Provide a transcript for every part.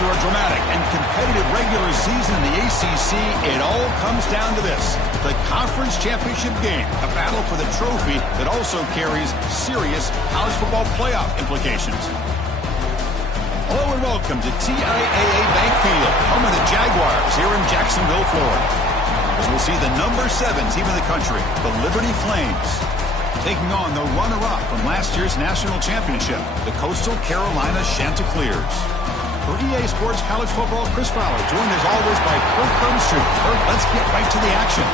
After a dramatic and competitive regular season in the ACC, it all comes down to this: the conference championship game, a battle for the trophy that also carries serious college football playoff implications. Hello and welcome to TIAA Bank Field, home of the Jaguars here in Jacksonville, Florida. As we'll see the number 7 team in the country, the Liberty Flames, taking on the runner-up from last year's national championship, the Coastal Carolina Chanticleers. For EA Sports College Football, Chris Fowler, joined as always by Kurt Burnstreet. Kurt, let's get right to the action.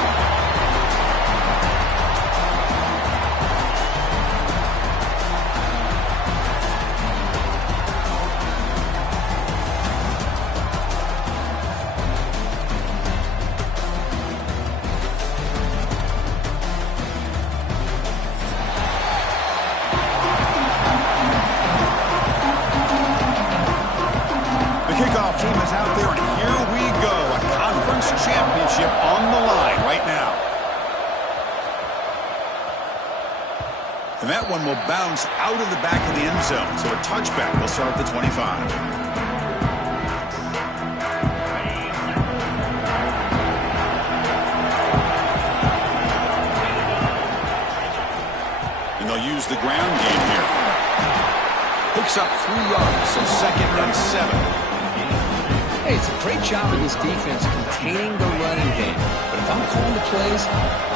Kickoff team is out there, and here we go. A conference championship on the line right now. And that one will bounce out of the back of the end zone, so a touchback will start at the 25. And they'll use the ground game here. Picks up 3 yards, so 2nd and 7. Hey, it's a great job of this defense containing the running game. But if I'm calling the plays,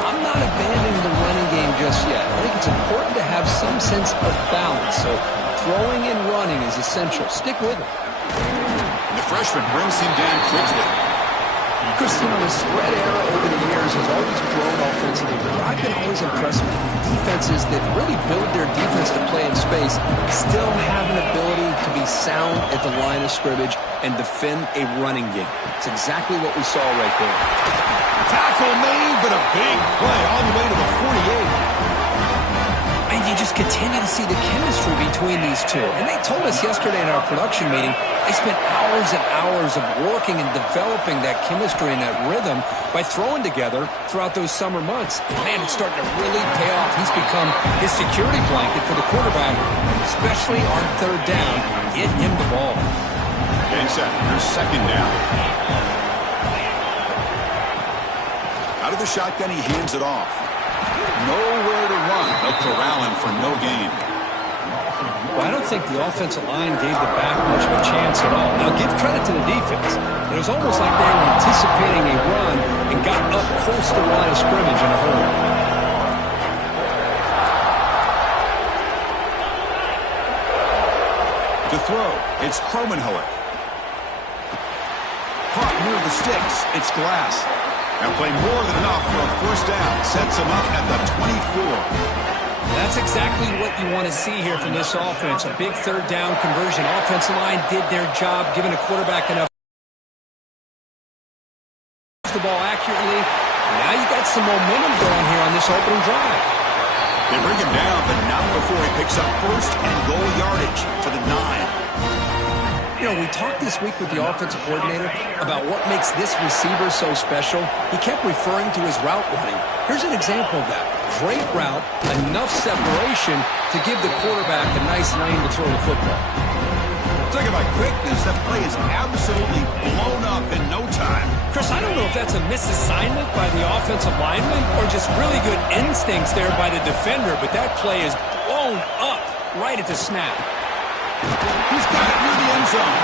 I'm not abandoning the running game just yet. I think it's important to have some sense of balance. So throwing and running is essential. Stick with it. The freshman brings him down quickly. Chris, the spread era over the years has always grown offensively, but I've been always impressed with defenses that really build their defense to play in space, still have an ability to be sound at the line of scrimmage and defend a running game. It's exactly what we saw right there. Tackle made, but a big play all the way to the 48. And you just continue to see the chemistry between these two. And they told us yesterday in our production meeting, they spent hours and hours of working and developing that chemistry and that rhythm by throwing together throughout those summer months. And man, it's starting to really pay off. He's become his security blanket for the quarterback, especially on 3rd down. Get him the ball. Game set. Here's 2nd down. Out of the shotgun, he hands it off. Nowhere to run. They'll corral him for no gain. Well, I don't think the offensive line gave the back much of a chance at all. Now, give credit to the defense. It was almost like they were anticipating a run and got up close to the line of scrimmage in a hurry. To throw, it's Cromenhoek. Caught near the sticks. It's Glass. Now play more than enough for a 1st down. Sets him up at the 24. That's exactly what you want to see here from this offense. A big 3rd down conversion. Offensive line did their job, giving a quarterback enough the ball accurately. And now you got some momentum going here on this opening drive. They bring him down, but not before he picks up 1st and goal yardage to the 9. You know, we talked this week with the offensive coordinator about what makes this receiver so special. He kept referring to his route running. Here's an example of that. Great route, enough separation to give the quarterback a nice lane to throw the football. Talking about quickness, that play is absolutely blown up in no time. Chris, I don't know if that's a misassignment by the offensive lineman or just really good instincts there by the defender, but that play is blown up right at the snap. He's got it near the end zone.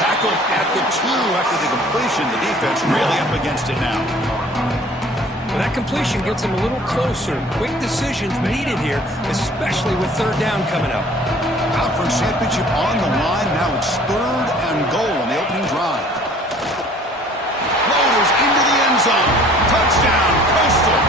Tackled at the 2 after the completion. The defense really up against it now. Well, that completion gets him a little closer. Quick decisions needed here, especially with 3rd down coming up. Conference championship on the line. Now it's 3rd and goal on the opening drive. Floaters into the end zone. Touchdown, Coastal.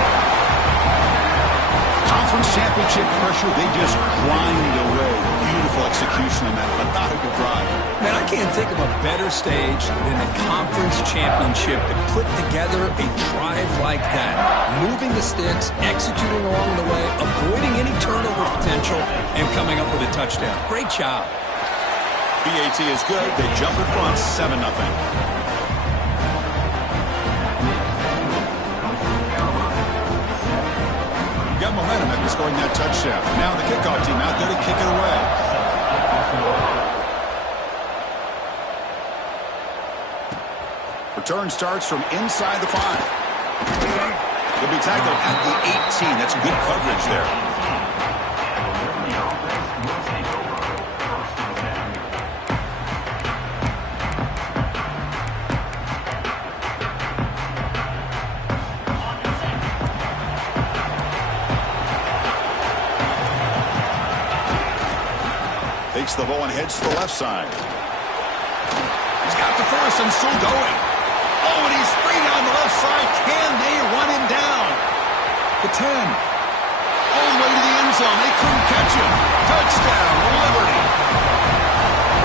Conference championship pressure, they just grind away. Beautiful execution on that methodical drive. Man, I can't think of a better stage than the conference championship to put together a drive like that. Moving the sticks, executing along the way, avoiding any turnover potential, and coming up with a touchdown. Great job. BAT is good. They jump in front, 7-0. Got momentum after scoring that touchdown. Now the kickoff team out there to kick it away. Return starts from inside the 5. He'll be tackled at the 18. That's good coverage there. Takes the ball and heads to the left side. He's got the first and still going. Oh, and he's free down the left side. Can they run him down? The 10. All the way to the end zone. They couldn't catch him. Touchdown, Liberty.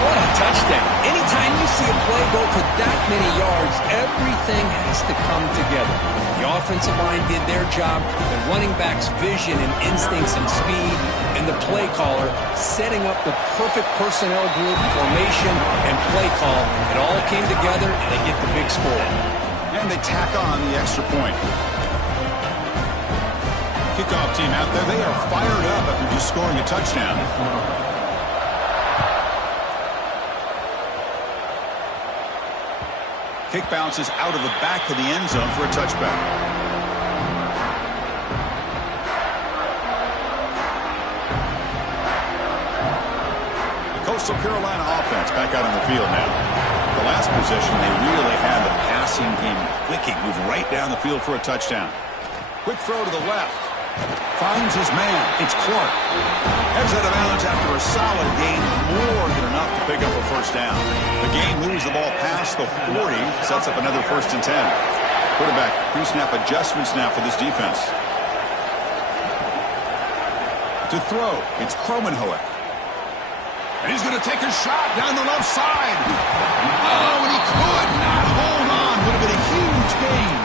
What a touchdown. Anytime you see a play go for that many yards, everything has to come together. The offensive line did their job, the running back's vision and instincts and speed, and the play caller setting up the perfect personnel group, formation, and play call. It all came together, and they get the big score. And they tack on the extra point. Kickoff team out there. They are fired up after just scoring a touchdown. Kick bounces out of the back of the end zone for a touchback. The Coastal Carolina offense back out on the field now. The last possession, they really had the passing game clicking, move right down the field for a touchdown. Quick throw to the left. Finds his man. It's Clark. Heads out of bounds after a solid gain, more than enough to pick up a first down. The game moves the ball past the 40, sets up another 1st and 10. Quarterback pre-snap adjustments now for this defense. To throw, it's Kromenhoek. And he's going to take a shot down the left side. Oh, and he could not hold on. Would have been a huge gain.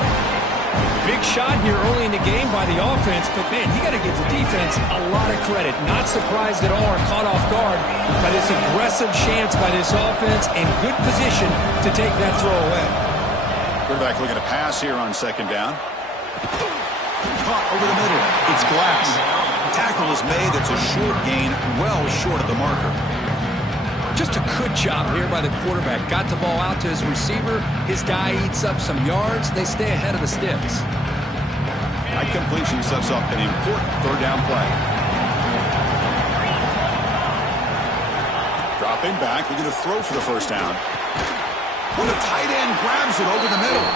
Big shot here early in the game by the offense, but, man, you got to give the defense a lot of credit. Not surprised at all or caught off guard by this aggressive chance by this offense and good position to take that throw away. Quarterback looking to pass here on 2nd down. Caught over the middle. It's Glass. Tackle is made. It's a short gain, well short of the marker. Just a good job here by the quarterback. Got the ball out to his receiver. His guy eats up some yards. They stay ahead of the sticks. That completion sets up an important 3rd down play. Dropping back. We're going to throw for the 1st down. When the tight end grabs it over the middle.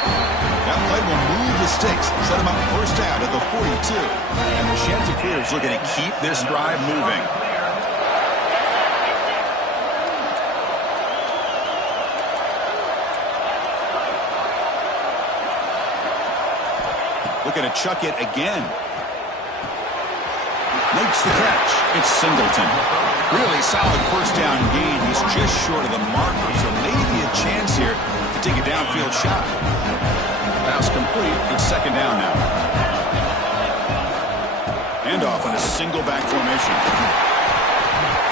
That play will move the sticks. Set him up 1st down at the 42. And the Chanticleers looking to keep this drive moving. Looking to chuck it again. Makes the catch. It's Singleton. Really solid 1st down gain. He's just short of the marker, so maybe a chance here to take a downfield shot. Pass complete. It's 2nd down now. Handoff on a single back formation.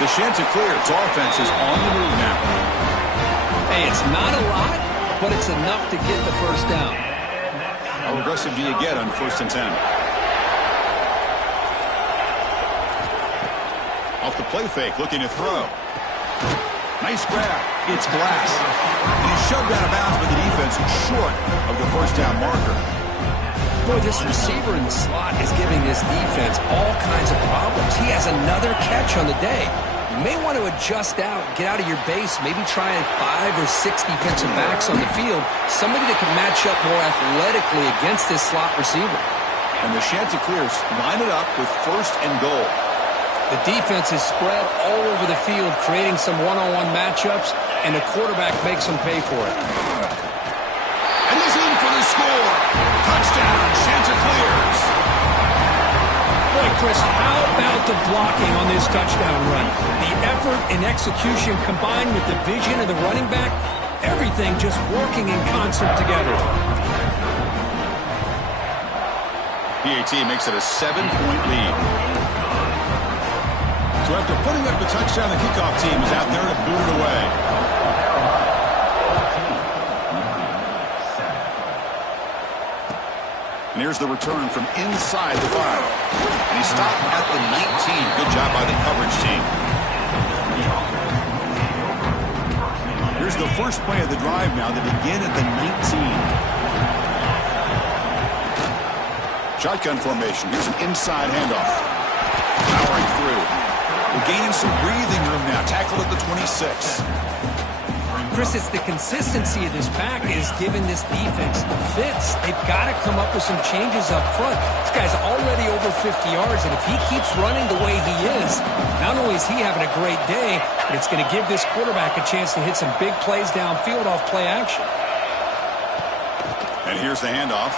The Chanticleers offense is on the move now. Hey, it's not a lot, but it's enough to get the 1st down. How aggressive do you get on 1st and 10? Off the play fake, looking to throw. Nice grab. It's Glass. And he's shoved out of bounds by the defense short of the 1st down marker. Boy, this receiver in the slot is giving this defense all kinds of problems. He has another catch on the day. You may want to adjust out, get out of your base, maybe try 5 or 6 defensive backs on the field, somebody that can match up more athletically against this slot receiver. And the Chanticleers line it up with 1st and goal. The defense is spread all over the field, creating some one-on-one matchups, and the quarterback makes them pay for it. And he's in for the score. Touchdown, Chanticleers. Boy, Chris, how about the blocking on this touchdown run? The effort and execution combined with the vision of the running back, everything just working in concert together. PAT makes it a 7-point lead. So after putting up the touchdown, the kickoff team is out there to boot it away. And here's the return from inside the 5. And he stopped at the 19. Good job by the coverage team. Here's the first play of the drive now. They begin at the 19. Shotgun formation. Here's an inside handoff. Powering through. We're gaining some breathing room now. Tackled at the 26. Chris, it's the consistency of this pack is giving this defense the fits. They've got to come up with some changes up front. This guy's already over 50 yards, and if he keeps running the way he is, not only is he having a great day, but it's going to give this quarterback a chance to hit some big plays downfield off play action. And here's the handoff.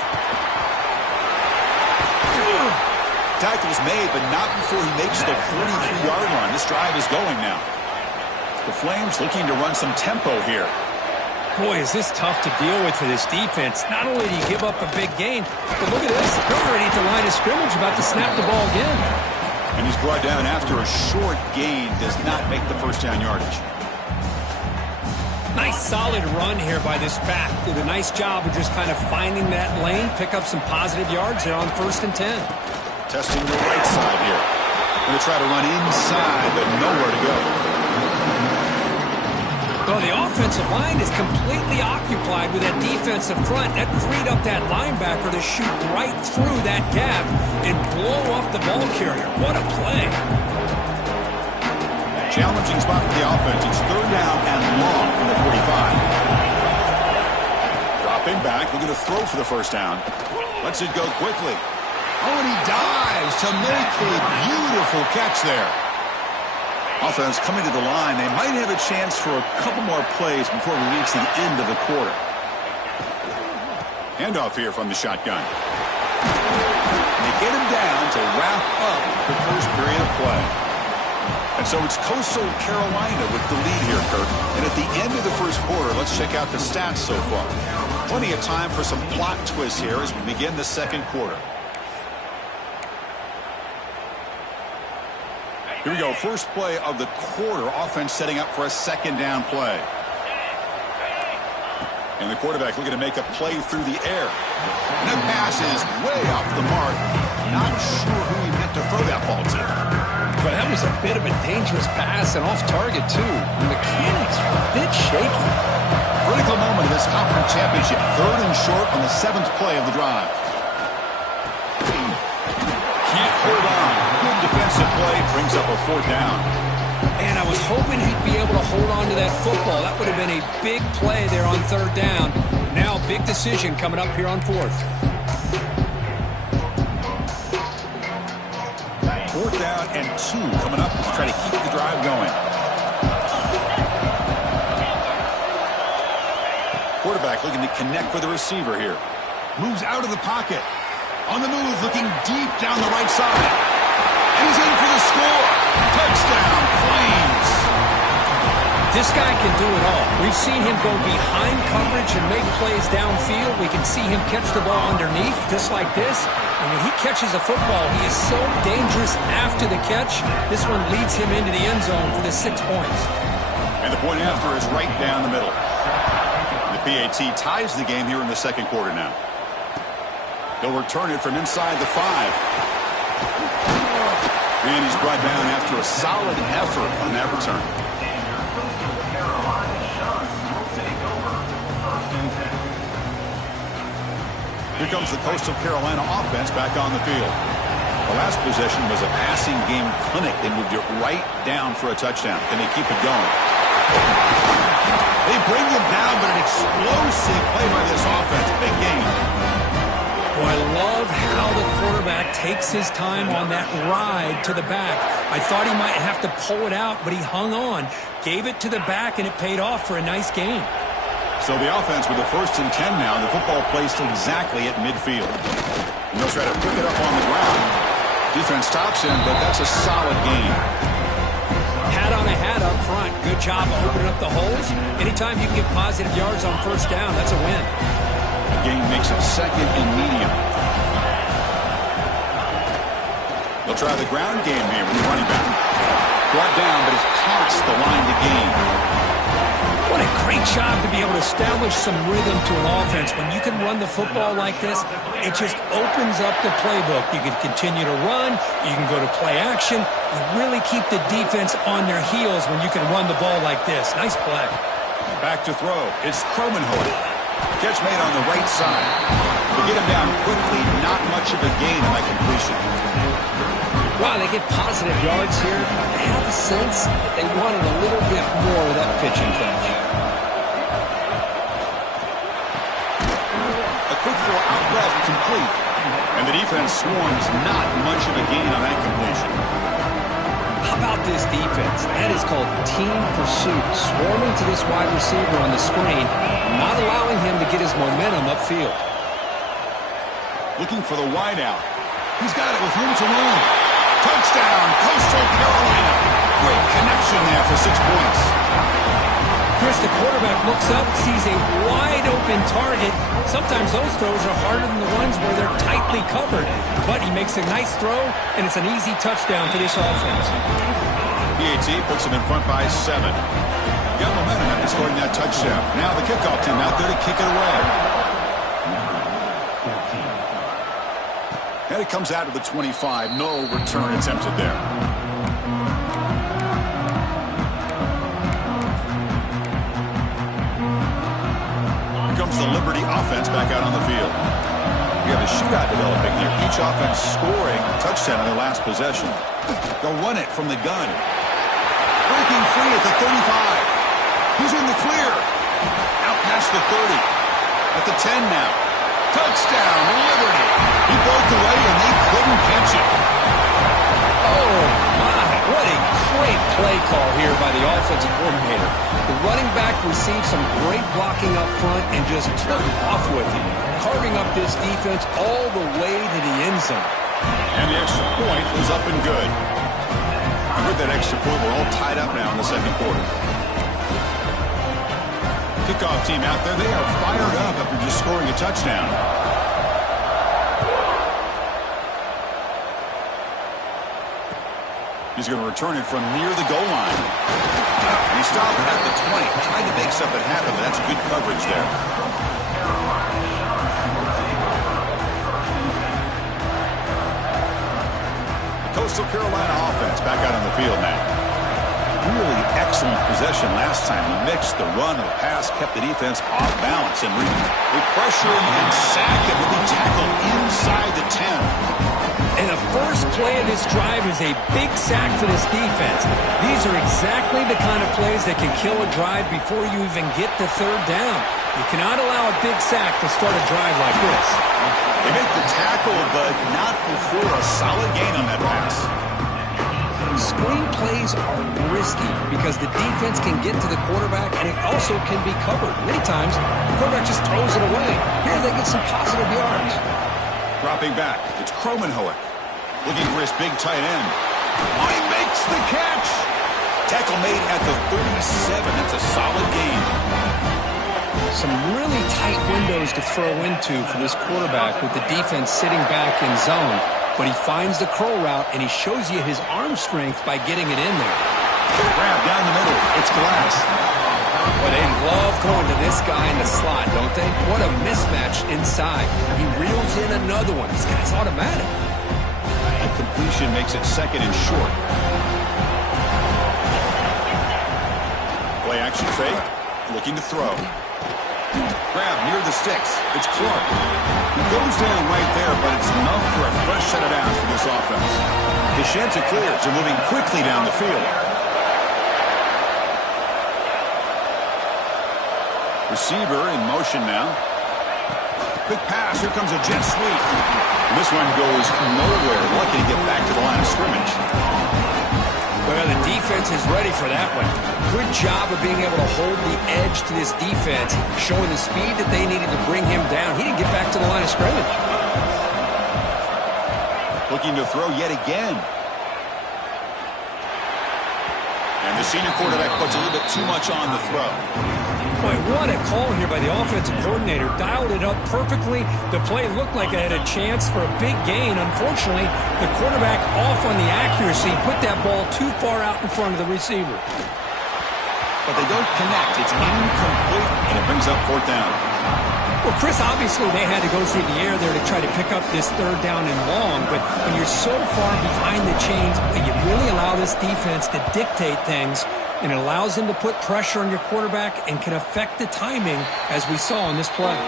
Tackle's made, but not before he makes the 43-yard line. This drive is going now. The Flames looking to run some tempo here. Boy, is this tough to deal with for this defense. Not only do you give up a big gain, but look at this. They're already at the line of scrimmage, about to snap the ball again. And he's brought down after a short gain. Does not make the first down yardage. Nice solid run here by this back. Did a nice job of just kind of finding that lane, pick up some positive yards there on 1st and 10. Testing the right side here. Going to try to run inside, but nowhere to go. Well, the offensive line is completely occupied with that defensive front. That freed up that linebacker to shoot right through that gap and blow up the ball carrier. What a play. Challenging spot for the offense. It's 3rd down and long from the 45. Dropping back, looking to throw for the first down. Lets it go quickly. Oh, and he dives to make a beautiful catch there. Offense coming to the line. They might have a chance for a couple more plays before we reach the end of the quarter. Handoff here from the shotgun. They get him down to wrap up the first period of play. And so it's Coastal Carolina with the lead here, Kirk. And at the end of the first quarter, let's check out the stats so far. Plenty of time for some plot twists here as we begin the second quarter. Here we go, first play of the quarter. Offense setting up for a 2nd down play. And the quarterback looking to make a play through the air. And that pass is way off the mark. Not sure who he meant to throw that ball to. But that was a bit of a dangerous pass and off target, too. The mechanics were a bit shaky. Critical moment of this conference championship. 3rd and short on the 7th play of the drive. Can't hold on. Good defensive play. Brings up a 4th down. And I was hoping he'd be able to hold on to that football. That would have been a big play there on 3rd down. Now, big decision coming up here on 4th. 4th down and 2 coming up to try to keep the drive going. Quarterback looking to connect with the receiver here. Moves out of the pocket. On the move, looking deep down the right side. And he's in for the score. Touchdown, Flames. This guy can do it all. We've seen him go behind coverage and make plays downfield. We can see him catch the ball underneath, just like this. And when he catches a football, he is so dangerous after the catch. This one leads him into the end zone for the 6 points. And the point after is right down the middle. The PAT ties the game here in the second quarter now. They'll return it from inside the 5. And he's brought down after a solid effort on that return. Here comes the Coastal Carolina offense back on the field. The last possession was a passing game clinic. They moved it right down for a touchdown. Can they keep it going? They bring him down, but an explosive play by this offense. Big game. Well, I love how the quarterback takes his time on that ride to the back. I thought he might have to pull it out, but he hung on, gave it to the back, and it paid off for a nice gain. So the offense with the 1st and 10 now. The football placed exactly at midfield. And they'll try to pick it up on the ground. Defense stops him, but that's a solid gain. Hat on a hat up front. Good job of opening up the holes. Anytime you can get positive yards on 1st down, that's a win. The gain makes it 2nd and medium. They'll try the ground game here with the running back. Brought down, but it's past the line to gain. What a great job to be able to establish some rhythm to an offense. When you can run the football like this, it just opens up the playbook. You can continue to run. You can go to play action. You really keep the defense on their heels when you can run the ball like this. Nice play. Back to throw. It's Kromenhoek. Catch made on the right side. To get him down quickly, not much of a gain on that completion. Wow, they get positive yards here. I have a sense that they wanted a little bit more of that pitching catch. A quick throw out left, complete. And the defense swarms, not much of a gain on that completion. How about this defense? That is called team pursuit. Swarming to this wide receiver on the screen, not allowing him to get his momentum upfield. Looking for the wide out. He's got it with room to run. Touchdown, Coastal Carolina. Great connection there for 6 points. Chris, the quarterback looks up, sees a wide-open target. Sometimes those throws are harder than the ones where they're tightly covered. But he makes a nice throw, and it's an easy touchdown for this offense. PAT puts him in front by 7. Got momentum after scoring that touchdown. Now the kickoff team out there to kick it away. And it comes out of the 25. No return attempted there. Comes the Liberty offense back out on the field. We have a shootout developing here. Each offense scoring a touchdown in their last possession. They'll run it from the gun. Breaking free at the 35. He's in the clear. Out past the 30. At the 10 now. Touchdown, Liberty. He broke away and they couldn't catch it. Oh, my. What a great play call here by the offensive coordinator. The running back received some great blocking up front and just took off with him, carving up this defense all the way to the end zone. And the extra point was up and good. And with that extra point, we're all tied up now in the second quarter. Kickoff team out there, they are fired up after just scoring a touchdown. He's going to return it from near the goal line. And he stopped at the 20. Tried to make something happen, but that's good coverage there. The Coastal Carolina offense back out on the field now. Really excellent possession last time. The mix, the run, the pass kept the defense off balance. And they pressure him and sack him with the tackle inside the 10. And the first play of this drive is a big sack for this defense. These are exactly the kind of plays that can kill a drive before you even get the third down. You cannot allow a big sack to start a drive like this. They make the tackle, but not before a solid gain on that pass. Screen plays are risky because the defense can get to the quarterback and it also can be covered. Many times, the quarterback just throws it away. Here they get some positive yards. Dropping back, it's Kromenhoek. Looking for his big tight end. Oh, he makes the catch! Tackle made at the 37. That's a solid gain. Some really tight windows to throw into for this quarterback with the defense sitting back in zone. But he finds the curl route, and he shows you his arm strength by getting it in there. Grab down the middle. It's Glass. Well, they love going to this guy in the slot, don't they? What a mismatch inside. He reels in another one. This guy's automatic. And completion makes it second and short. Play action fake. Looking to throw. Grab near the sticks. It's Clark. He goes down right there, but it's enough for a fresh set of downs for this offense. Deshanza clears. They're moving quickly down the field. Receiver in motion now. Quick pass. Here comes a jet sweep. And this one goes nowhere. Lucky to get back to the line of scrimmage. Well, the defense is ready for that one. Good job of being able to hold the edge to this defense, showing the speed that they needed to bring him down. He didn't get back to the line of scrimmage. Looking to throw yet again. And the senior quarterback puts a little bit too much on the throw. Boy, what a call here by the offensive coordinator. Dialed it up perfectly. The play looked like it had a chance for a big gain. Unfortunately, the quarterback off on the accuracy, put that ball too far out in front of the receiver. But they don't connect. It's incomplete, and it brings up fourth down. Well, Chris, obviously they had to go through the air there to try to pick up this third down and long, but when you're so far behind the chains, you really allow this defense to dictate things, and it allows them to put pressure on your quarterback and can affect the timing, as we saw in this play.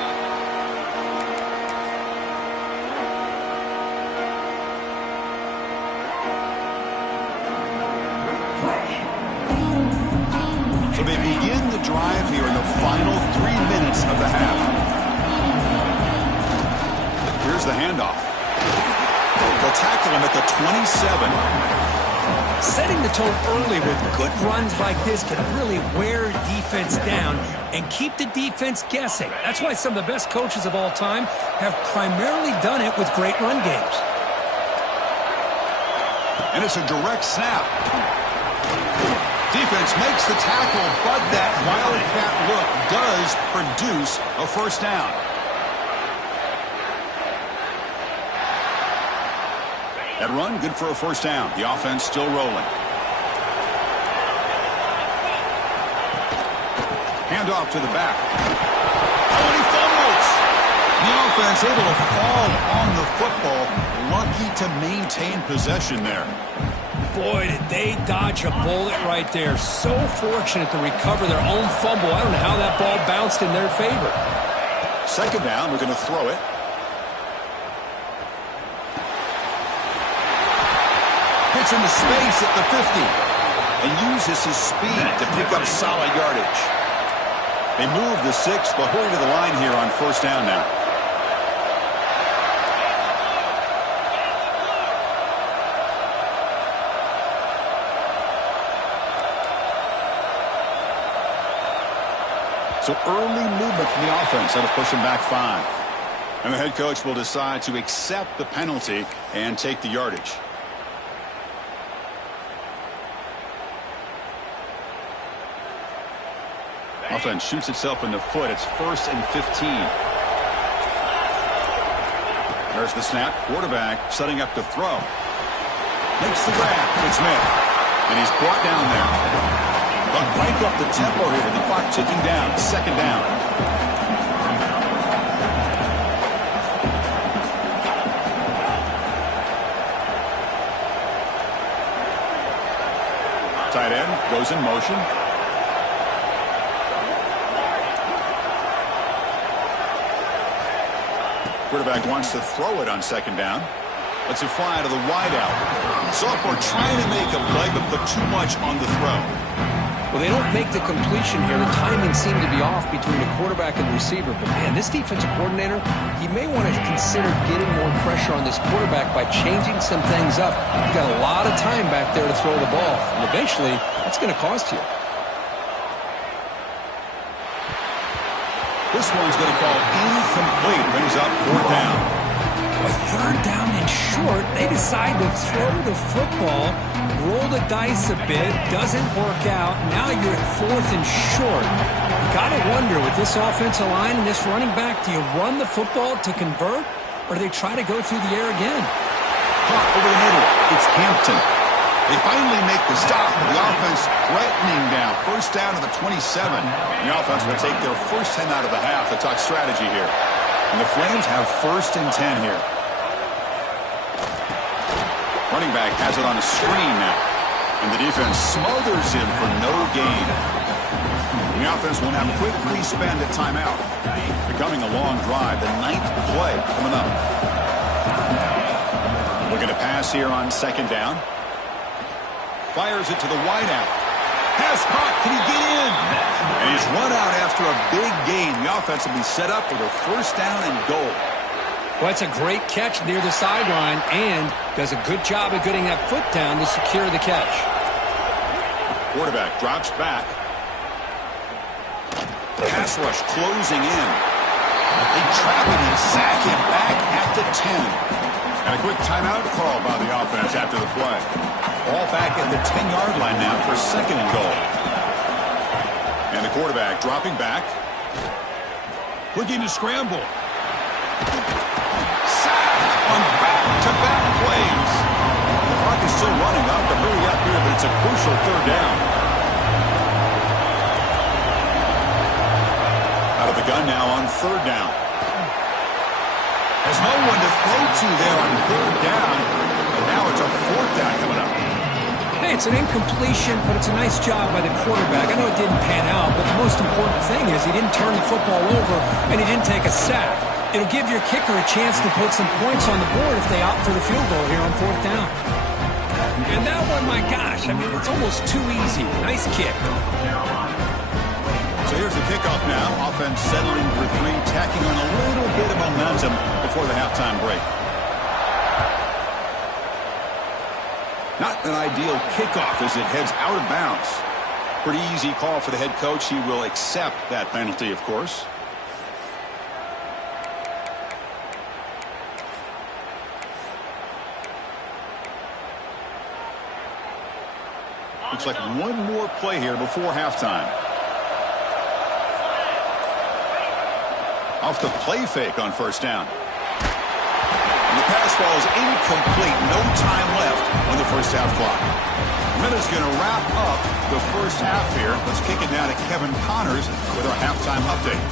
So they begin the drive here in the final 3 minutes of the half. Here's the handoff. They'll tackle him at the 27. Setting the tone early with good runs like this can really wear defense down and keep the defense guessing. That's why some of the best coaches of all time have primarily done it with great run games. And it's a direct snap. Defense makes the tackle, but that wildcat look does produce a first down. That run, good for a first down. The offense still rolling. Hand off to the back. Oh, and he fumbles. The offense able to fall on the football. Lucky to maintain possession there. Boy, did they dodge a bullet right there. So fortunate to recover their own fumble. I don't know how that ball bounced in their favor. Second down, we're going to throw it. Hits into space at the 50 and uses his speed to pick up solid yardage. They move the 6, but hurry to the line here on first down now. So early movement from the offense that'll push him back 5. And the head coach will decide to accept the penalty and take the yardage. Offense shoots itself in the foot. It's 1st and 15. There's the snap. Quarterback setting up to throw. Makes the grab. It's Smith. And he's brought down there. But crank up the tempo here with the clock ticking down. Second down. Tight end goes in motion. Quarterback wants to throw it on second down. Lets it fly to the wideout. Sophomore trying to make a play, but put too much on the throw. Well, they don't make the completion here. The timing seemed to be off between the quarterback and the receiver. But, man, this defensive coordinator, he may want to consider getting more pressure on this quarterback by changing some things up. You've got a lot of time back there to throw the ball. And eventually, that's going to cost you. This one's going to fall incomplete. Brings up 4th down. With 3rd down and short, they decide to throw the football, roll the dice a bit, doesn't work out. Now you're at 4th and short. You got to wonder, with this offensive line and this running back, do you run the football to convert, or do they try to go through the air again? Caught over the middle. It's Hampton. They finally make the stop. The offense threatening down. First down to the 27. The offense will take their first 10 out of the half. The talk strategy here. And the Flames have 1st and 10 here. Running back has it on a screen now. And the defense smothers him for no gain. The offense will now quickly spend a timeout. Becoming a long drive. The 9th play coming up. Looking to pass here on second down. Fires it to the wideout. Pass caught. Can he get in? And he's run out after a big gain. The offense will be set up with a first down and goal. Well, it's a great catch near the sideline and does a good job of getting that foot down to secure the catch. Quarterback drops back. Pass rush closing in. They trap him and sack him back at the 10. And a quick timeout call by the offense after the play. Ball back at the 10-yard line now for 2nd and goal. And the quarterback dropping back. Looking to scramble. Sacked on back-to-back plays. The clock is still running up to hurry up here, but it's a crucial 3rd down. Out of the gun now on 3rd down. go-to there on third down. And now it's a fourth down coming up. Hey, it's an incompletion, but it's a nice job by the quarterback. I know it didn't pan out, but the most important thing is he didn't turn the football over and he didn't take a sack. It'll give your kicker a chance to put some points on the board if they opt for the field goal here on fourth down. And that one, my gosh, I mean, it's almost too easy. Nice kick. So here's the kickoff now. Offense settling for three, tacking on a little bit of momentum before the halftime break. Not an ideal kickoff as it heads out of bounds. Pretty easy call for the head coach. He will accept that penalty, of course. Looks like one more play here before halftime. Off the play fake on first down. And the pass falls incomplete. No time left on the first half clock. Miller's going to wrap up the first half here. Let's kick it now to Kevin Connors with our halftime update.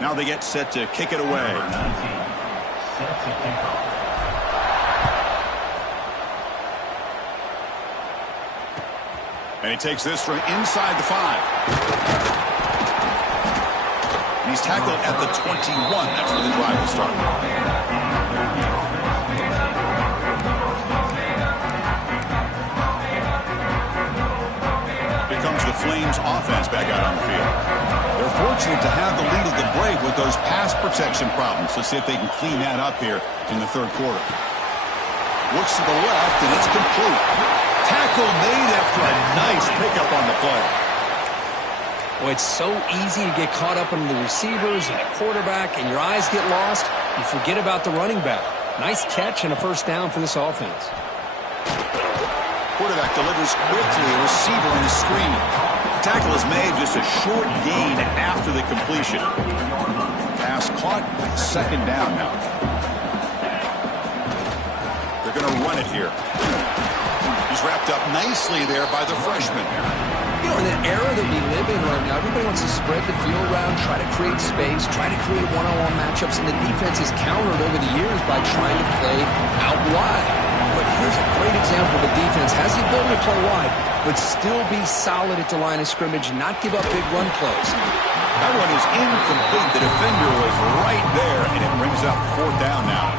Now they get set to kick it away. And he takes this from inside the 5. And he's tackled at the 21. That's where the drive will start. Here comes the Flames offense back out on the field. They're fortunate to have the lead of the break with those pass protection problems. Let's see if they can clean that up here in the third quarter. Looks to the left, and it's complete. Tackle made after a nice pickup on the play. Well, it's so easy to get caught up in the receivers and the quarterback, and your eyes get lost. You forget about the running back. Nice catch and a first down for this offense. Quarterback delivers quickly, a receiver on the screen. The tackle is made, just a short gain after the completion. Pass caught, second down now. They're going to run it here. He's wrapped up nicely there by the freshman. You know, in the era that we live in right now, everybody wants to spread the field around, try to create space, try to create one-on-one matchups, and the defense is countered over the years by trying to play out wide. But here's a great example of a defense has the ability to play wide, but still be solid at the line of scrimmage and not give up big run plays. That one is incomplete. The defender was right there, and it brings up fourth down now.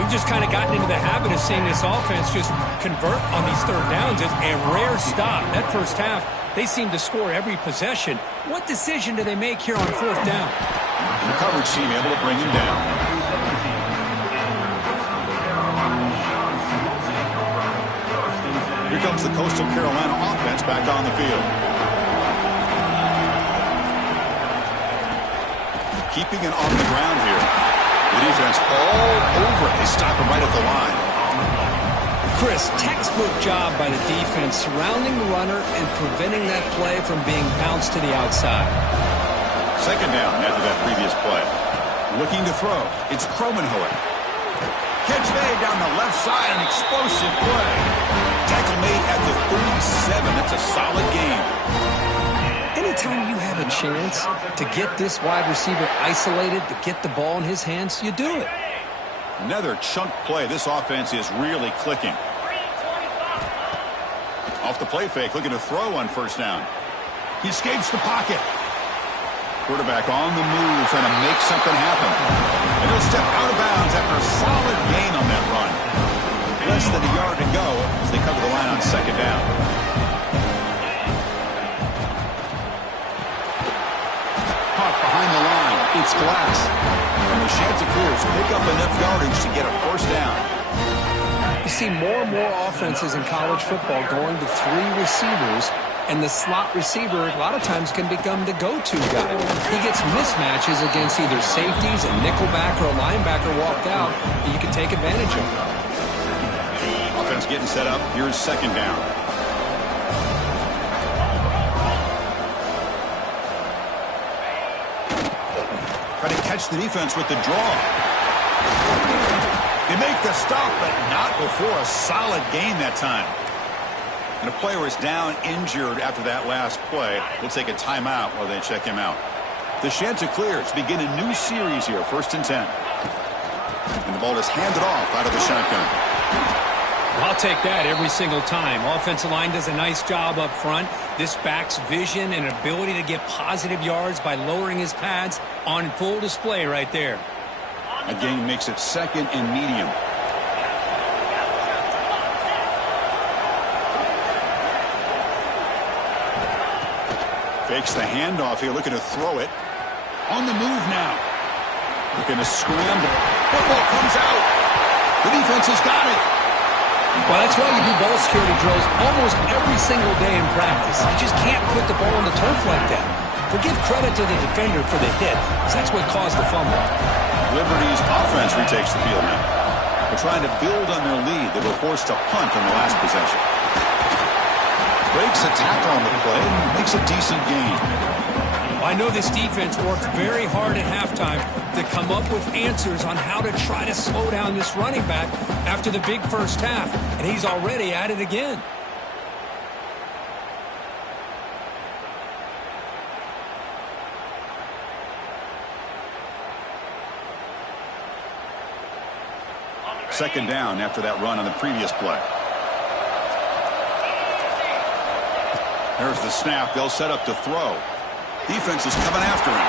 We've just kind of gotten into the habit of seeing this offense just convert on these third downs. It's a rare stop. That first half, they seem to score every possession. What decision do they make here on fourth down? The coverage team able to bring him down. Here comes the Coastal Carolina offense back on the field. Keeping it on the ground here. The defense all over it. They stop him right at the line. Chris, textbook job by the defense surrounding the runner and preventing that play from being bounced to the outside. Second down after that previous play. Looking to throw. It's Kromenhoek. Catch made down the left side. An explosive play. Tackle made at the 37. That's a solid game. Anytime you have a chance to get this wide receiver isolated, to get the ball in his hands, you do it. Another chunk play. This offense is really clicking. Off the play fake, looking to throw on first down. He escapes the pocket. Quarterback on the move, trying to make something happen. And he'll step out of bounds after a solid gain on that run. Less than a yard to go as they cover the line on second down. Behind the line, it's Glass. And the Chanticleers pick up enough yardage to get a first down. You see more and more offenses in college football going to three receivers, and the slot receiver a lot of times can become the go-to guy. He gets mismatches against either safeties, a nickelback, or a linebacker walked out that you can take advantage of. Offense getting set up. Here's second down. Try to catch the defense with the draw. They make the stop, but not before a solid gain that time. And a player is down injured after that last play. We'll take a timeout while they check him out. The Chanticleers begin a new series here, 1st and 10. And the ball is handed off out of the shotgun. I'll take that every single time. Offensive line does a nice job up front. This back's vision and ability to get positive yards by lowering his pads on full display right there. A gain makes it 2nd and medium. Fakes the handoff here, looking to throw it. On the move now. Looking to scramble. Football comes out. The defense has got it. Well, that's why you do ball security drills almost every single day in practice. You just can't put the ball on the turf like that. But give credit to the defender for the hit, because that's what caused the fumble. Liberty's offense retakes the field now. They're trying to build on their lead. They were forced to punt on the last possession. Breaks a tackle on the play and makes a decent gain. I know this defense worked very hard at halftime to come up with answers on how to try to slow down this running back after the big first half, and he's already at it again. Second down after that run on the previous play. There's the snap. They'll set up to throw. Defense is coming after him.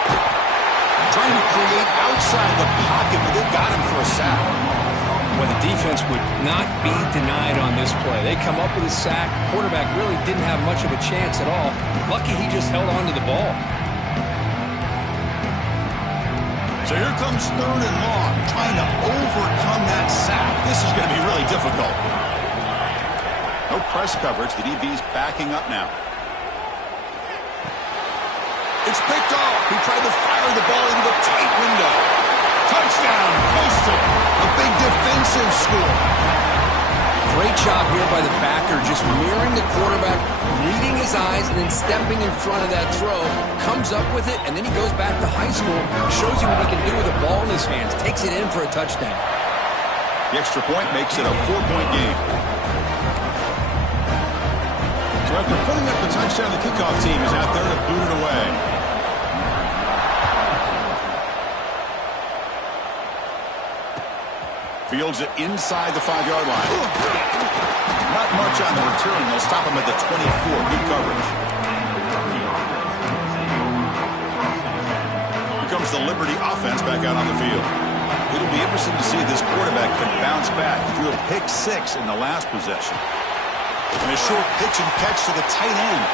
Trying to create outside the pocket, but they've got him for a sack. Well, the defense would not be denied on this play. They come up with a sack. Quarterback really didn't have much of a chance at all. Lucky he just held on to the ball. So here comes 3rd and long, trying to overcome that sack. This is going to be really difficult. No press coverage. The DB's backing up now. It's picked off. He tried to fire the ball into the tight window. Touchdown, Coastal. A big defensive score. Great job here by the backer, just mirroring the quarterback, reading his eyes, and then stepping in front of that throw. Comes up with it, and then he goes back to high school. Shows you what he can do with the ball in his hands. Takes it in for a touchdown. The extra point makes it a 4-point game. So after putting up the touchdown, the kickoff team is out there to boot it away. Fields it inside the 5-yard line. Not much on the return. They'll stop him at the 24. Good coverage. Here comes the Liberty offense back out on the field. It'll be interesting to see if this quarterback can bounce back. He threw a pick 6 in the last possession. And a short pitch and catch to the tight end.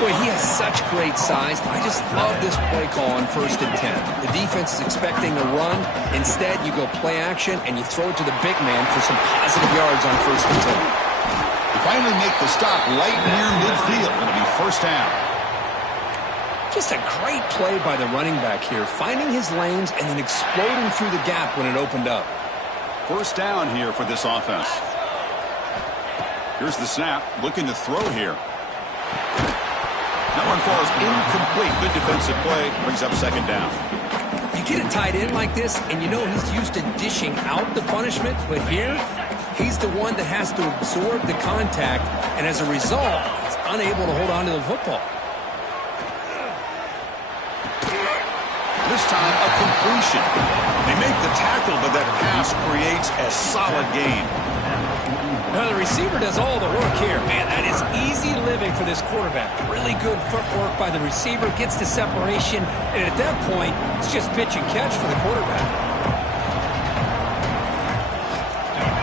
Boy, he has such great size. I just love this play call on 1st and 10. The defense is expecting a run. Instead, you go play action, and you throw it to the big man for some positive yards on 1st and 10. They finally make the stop right near midfield. It'll be 1st down. Just a great play by the running back here, finding his lanes and then exploding through the gap when it opened up. 1st down here for this offense. Here's the snap, looking to throw here. That one falls incomplete. Good defensive play, brings up 2nd down. You get a tight end like this, and you know he's used to dishing out the punishment, but here, he's the one that has to absorb the contact, and as a result, he's unable to hold on to the football. This time, a completion. They make the tackle, but that pass creates a solid gain. Now, the receiver does all the work here. Man, that is easy living for this quarterback. Really good footwork by the receiver, gets the separation, and at that point, it's just pitch and catch for the quarterback.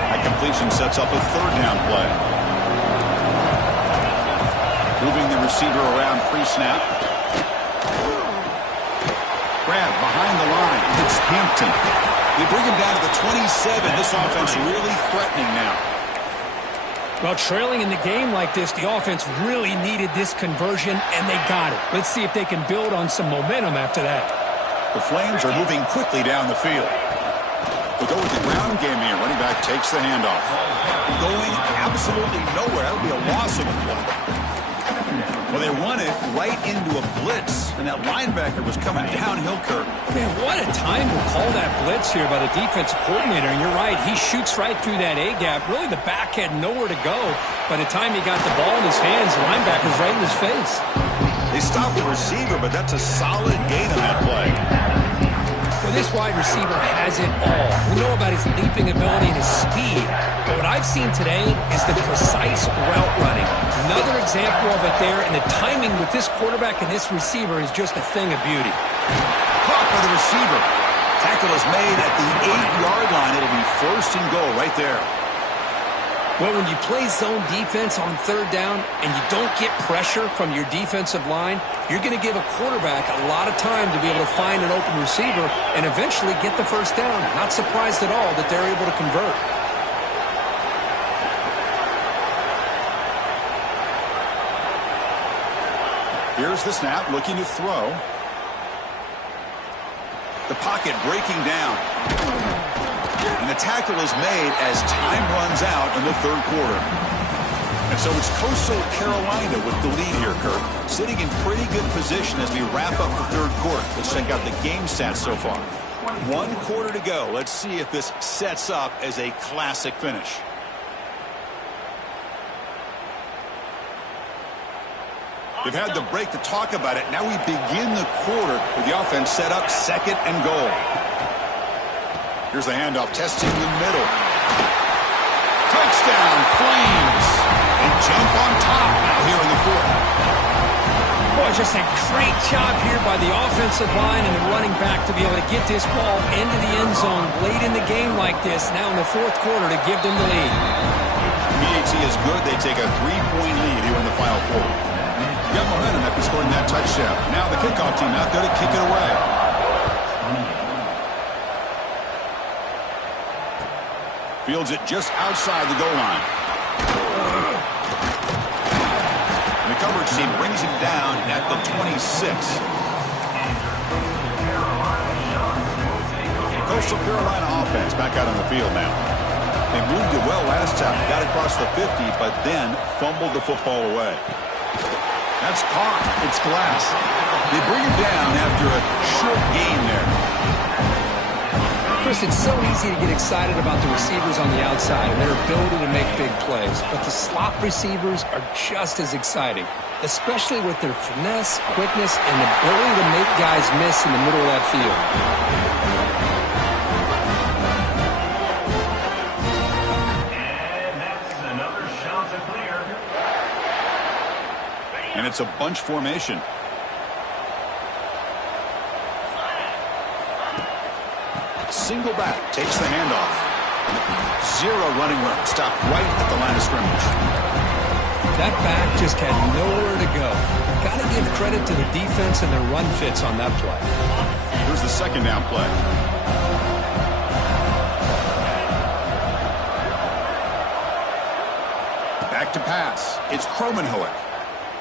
That completion sets up a 3rd down play. Moving the receiver around pre-snap. Grab behind the line. It's Hampton. They bring him down to the 27. This offense really threatening now. Well, trailing in the game like this, the offense really needed this conversion, and they got it. Let's see if they can build on some momentum after that. The Flames are moving quickly down the field. We'll go with the ground game here. Running back takes the handoff. Going absolutely nowhere. That would be a loss of a play. Well, they run it right into a blitz, and that linebacker was coming downhill, Kirk. Man, what a time to call that blitz here by the defensive coordinator. And you're right, he shoots right through that A-gap. Really, the back had nowhere to go. By the time he got the ball in his hands, the linebacker's right in his face. They stopped the receiver, but that's a solid gain on that play. Well, this wide receiver has it all. We know about his leaping ability and his speed, but what I've seen today is the precise route running. Another example of it there, and the timing with this quarterback and this receiver is just a thing of beauty. Caught by the receiver. Tackle is made at the 8-yard line. It'll be first and goal right there. Well, when you play zone defense on third down and you don't get pressure from your defensive line, you're going to give a quarterback a lot of time to be able to find an open receiver and eventually get the first down. Not surprised at all that they're able to convert. Here's the snap, looking to throw. The pocket breaking down. And the tackle is made as time runs out in the third quarter. And so it's Coastal Carolina with the lead here, Kirk. Sitting in pretty good position as we wrap up the third quarter. Let's check out the game stats so far. 1 quarter to go. Let's see if this sets up as a classic finish. They've had the break to talk about it. Now we begin the quarter with the offense set up, second and goal. Here's the handoff, testing the middle. Touchdown, Flames. And jump on top now here in the fourth. Boy, just a great job here by the offensive line and the running back to be able to get this ball into the end zone late in the game like this, now in the fourth quarter, to give them the lead. BAT is good. They take a 3-point lead here in the final quarter. Got momentum after scoring that touchdown. Now the kickoff team out there to kick it away. Fields it just outside the goal line. And the coverage team brings him down at the 26. Coastal Carolina offense back out on the field now. They moved it well last time. Got across the 50, but then fumbled the football away. That's caught. It's Glass. They bring him down after a short gain there. Chris, it's so easy to get excited about the receivers on the outside and their ability to make big plays, but the slot receivers are just as exciting, especially with their finesse, quickness, and ability to make guys miss in the middle of that field. And it's a bunch formation. Single back, takes the handoff. Zero running room, stopped right at the line of scrimmage. That back just had nowhere to go. Got to give credit to the defense and their run fits on that play. Here's the second down play. Back to pass. It's Kromenhoek.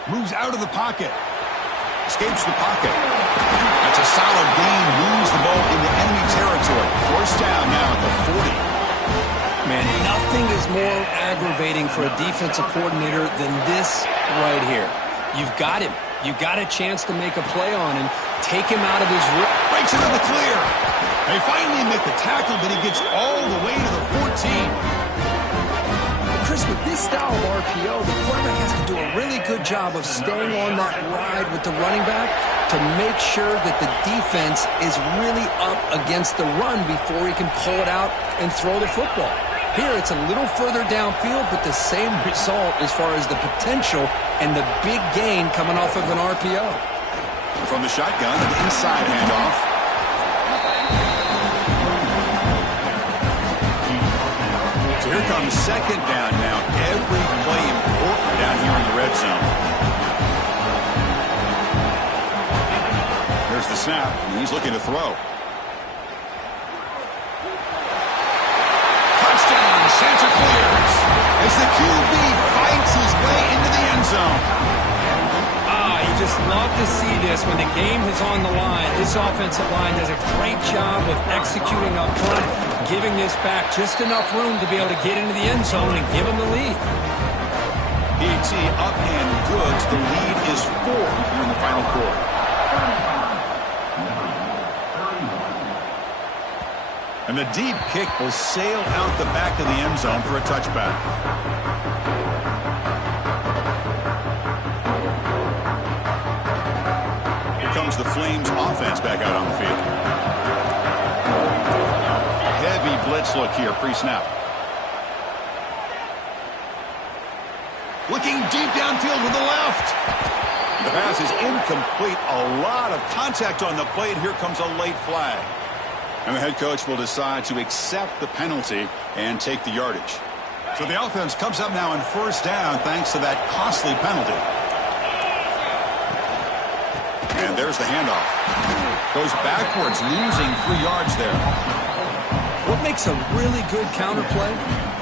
Moves out of the pocket. Escapes the pocket. That's a solid gain. Moves the ball into enemy territory. First down now at the 40. Man, nothing is more aggravating for a defensive coordinator than this right here. You've got him. You've got a chance to make a play on him. Take him out of his route. Breaks into the clear. They finally make the tackle, but he gets all the way to the 14. Chris, with this style of RPO, the quarterback has to do a really good job of staying on that ride with the running back to make sure that the defense is really up against the run before he can pull it out and throw the football. Here, it's a little further downfield, but the same result as far as the potential and the big gain coming off of an RPO. From the shotgun, an inside handoff. Here comes second down now. Every play important down here in the red zone. Here's the snap, and he's looking to throw. Touchdown, center clears as the QB fights his way into the end zone. You just love to see this when the game is on the line. This offensive line does a great job of executing up front, giving this back just enough room to be able to get into the end zone and give them the lead. BT up and good. The lead is 4 here in the final quarter. And the deep kick will sail out the back of the end zone for a touchback. Flames offense back out on the field. Heavy blitz look here, pre-snap. Looking deep downfield to the left. The pass is incomplete. A lot of contact on the play, and here comes a late flag. And the head coach will decide to accept the penalty and take the yardage. So the offense comes up now on first down thanks to that costly penalty. And there's the handoff. Goes backwards, losing 3 yards there. What makes a really good counterplay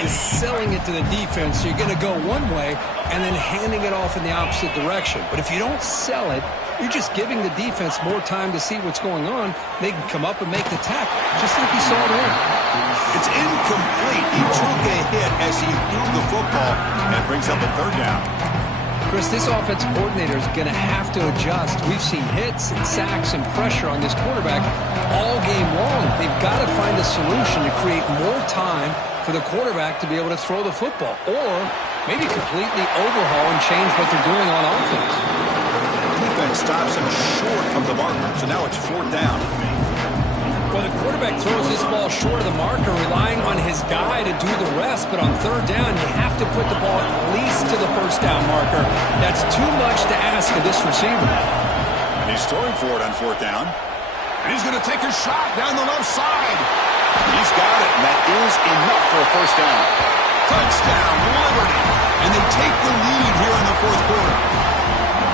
is selling it to the defense. So you're going to go one way and then handing it off in the opposite direction. But if you don't sell it, you're just giving the defense more time to see what's going on. They can come up and make the tackle, just like you saw there. It's incomplete. He took a hit as he threw the football, and it brings up a third down. Chris, this offensive coordinator is going to have to adjust. We've seen hits and sacks and pressure on this quarterback all game long. They've got to find a solution to create more time for the quarterback to be able to throw the football, or maybe completely overhaul and change what they're doing on offense. Defense stops him short of the marker, so now it's fourth down. Well, the quarterback throws this ball short of the marker, relying on his guy to do the rest. But on third down, you have to put the ball at least to the first down marker. That's too much to ask of this receiver. He's throwing for it on fourth down. And he's going to take a shot down the left side. He's got it, and that is enough for a first down. Touchdown, Liberty. And they take the lead here in the fourth quarter.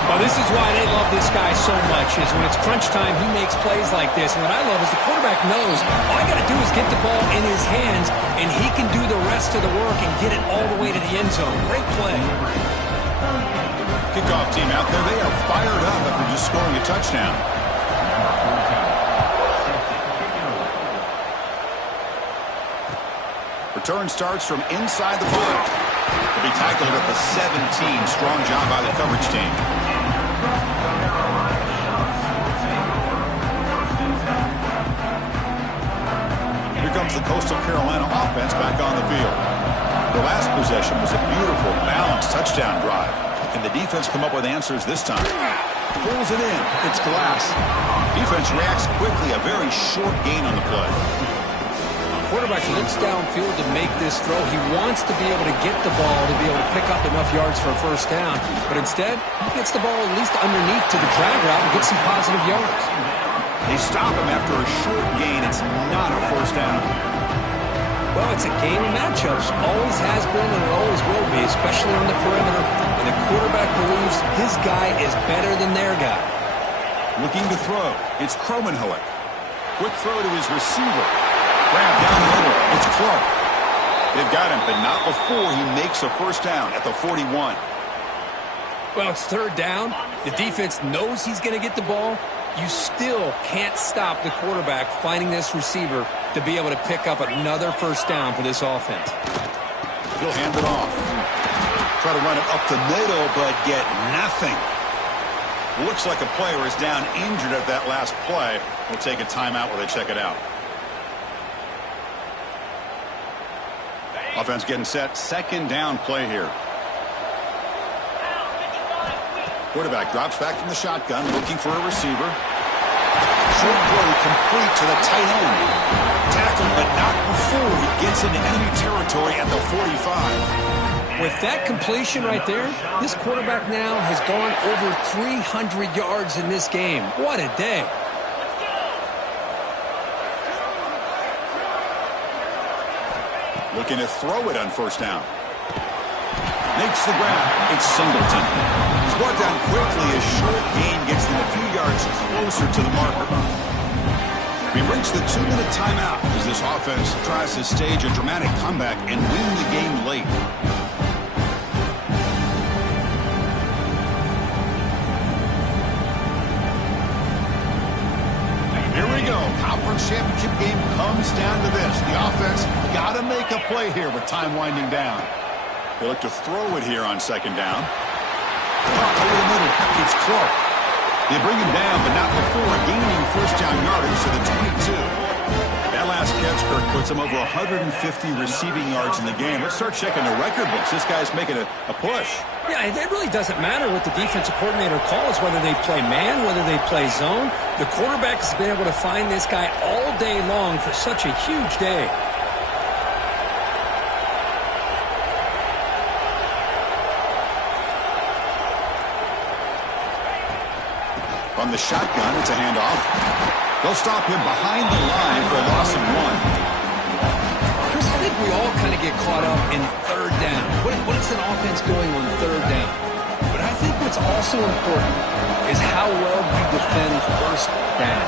Well, this is why they love this guy so much, is when it's crunch time, he makes plays like this. And what I love is the quarterback knows all I got to do is get the ball in his hands, and he can do the rest of the work and get it all the way to the end zone. Great play. Kickoff team out there. They are fired up after just scoring a touchdown. Return starts from inside the 5. He'll be tackled at the 17. Strong job by the coverage team. Here comes the Coastal Carolina offense back on the field. The last possession was a beautiful, balanced touchdown drive. Can the defense come up with answers this time? Pulls it in. It's Glass. Defense reacts quickly. A very short gain on the play. Quarterback looks downfield to make this throw. He wants to be able to get the ball to be able to pick up enough yards for a first down. But instead, he gets the ball at least underneath to the drag route and gets some positive yards. They stop him after a short gain. It's not a first down. Well, it's a game of matchups. Always has been and it always will be, especially on the perimeter. And the quarterback believes his guy is better than their guy. Looking to throw. It's Kromenhoek. Quick throw to his receiver. Grab down the middle. It's Clark. They've got him, but not before he makes a first down at the 41. Well, it's third down. The defense knows he's going to get the ball. You still can't stop the quarterback finding this receiver to be able to pick up another first down for this offense. He'll hand it off. Try to run it up the middle, but get nothing. Looks like a player is down injured at that last play. We'll take a timeout while they check it out. Offense getting set. Second down play here. Quarterback drops back from the shotgun, looking for a receiver. Short play complete to the tight end. Tackled, but not before he gets into enemy territory at the 45. With that completion right there, this quarterback now has gone over 300 yards in this game. What a day. Looking to throw it on first down. Makes the grab. It's Singleton. He's brought down quickly. A short gain gets them a few yards closer to the marker. We've reached the 2-minute timeout as this offense tries to stage a dramatic comeback and win the game late. Here we go. Conference championship game comes down to this. The offense got to make a play here with time winding down. They look to throw it here on second down. Over the middle. It's Clark. They bring him down, but not before gaining first down yardage to the 22. That last catch Kirk puts him over 150 receiving yards in the game. Let's start checking the record books. This guy's making a push. Yeah, it really doesn't matter what the defensive coordinator calls, whether they play man, whether they play zone. The quarterback has been able to find this guy all day long for such a huge day. From the shotgun, it's a handoff. They'll stop him behind the line for a loss of 1. Chris, I think we all kind of get caught up in third down. What is an offense doing on third down? But I think what's also important is how well you defend first down.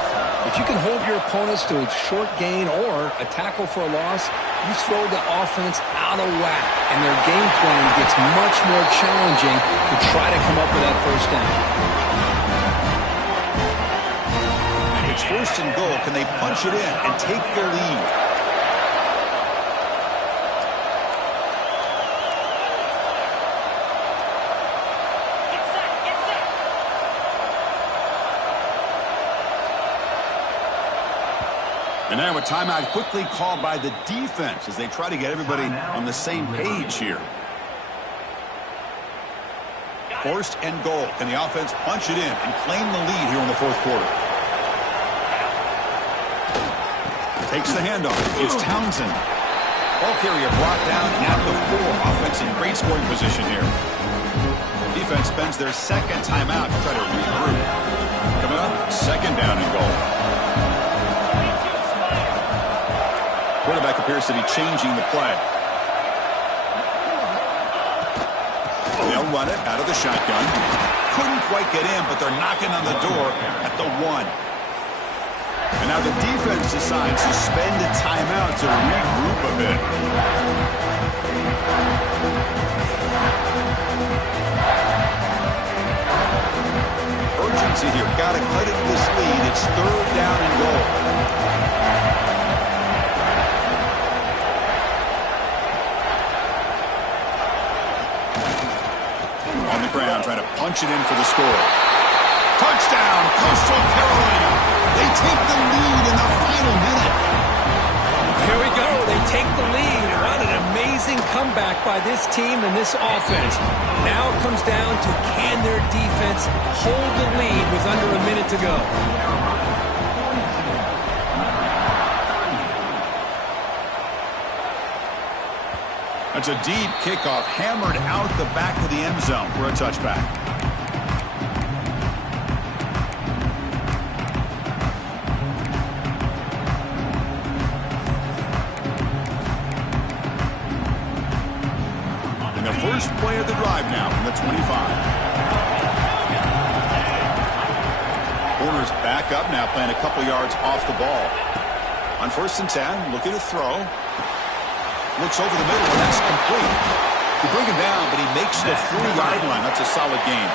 If you can hold your opponents to a short gain or a tackle for a loss, you throw the offense out of whack, and their game plan gets much more challenging to try to come up with that first down. It's first and goal. Can they punch it in and take the lead? And now a timeout quickly called by the defense as they try to get everybody on the same page here. First and goal. Can the offense punch it in and claim the lead here in the fourth quarter? Takes the handoff. It's Townsend. Ball carrier brought down at the 4. Offense in great scoring position here. Defense spends their second timeout to try to regroup. Coming up, second down and goal. Quarterback appears to be changing the play. They'll run it out of the shotgun. Couldn't quite get in, but they're knocking on the door at the 1. And now the defense decides to spend a timeout to regroup a bit. Urgency here. Got to cut it this lead. It's third down and goal. On the ground, trying to punch it in for the score. Touchdown, Coastal Carolina. They take the lead in the final minute. Here we go. They take the lead. What an amazing comeback by this team and this offense. Now it comes down to can their defense hold the lead with under a minute to go. That's a deep kickoff, hammered out the back of the end zone for a touchback. And the first play of the drive now from the 25. Corners back up now, playing a couple yards off the ball. On first and 10, looking to throw. Looks over the middle, and that's complete. You bring him down, but he makes the 3-yard line. That's a solid gain.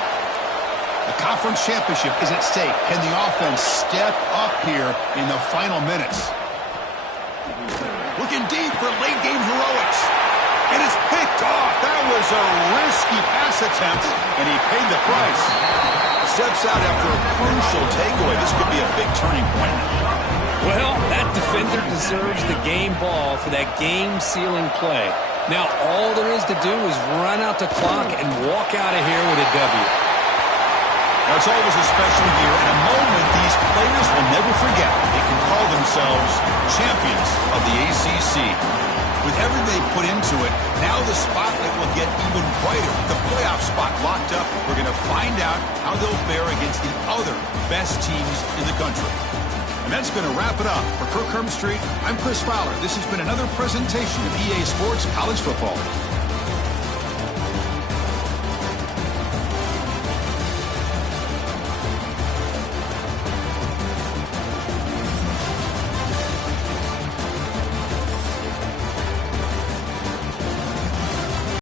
The conference championship is at stake. Can the offense step up here in the final minutes? Looking deep for late-game heroics. And it's picked off. That was a risky pass attempt, and he paid the price. Steps out after a crucial takeaway. This could be a big turning point. Well, that defender deserves the game ball for that game-sealing play. Now, all there is to do is run out the clock and walk out of here with a W. That's always a special year, and a moment these players will never forget. They can call themselves champions of the ACC. With everything they put into it, now the spotlight will get even brighter. The playoff spot locked up. We're going to find out how they'll fare against the other best teams in the country. And that's going to wrap it up. For Kirk Street, I'm Chris Fowler. This has been another presentation of EA Sports College Football.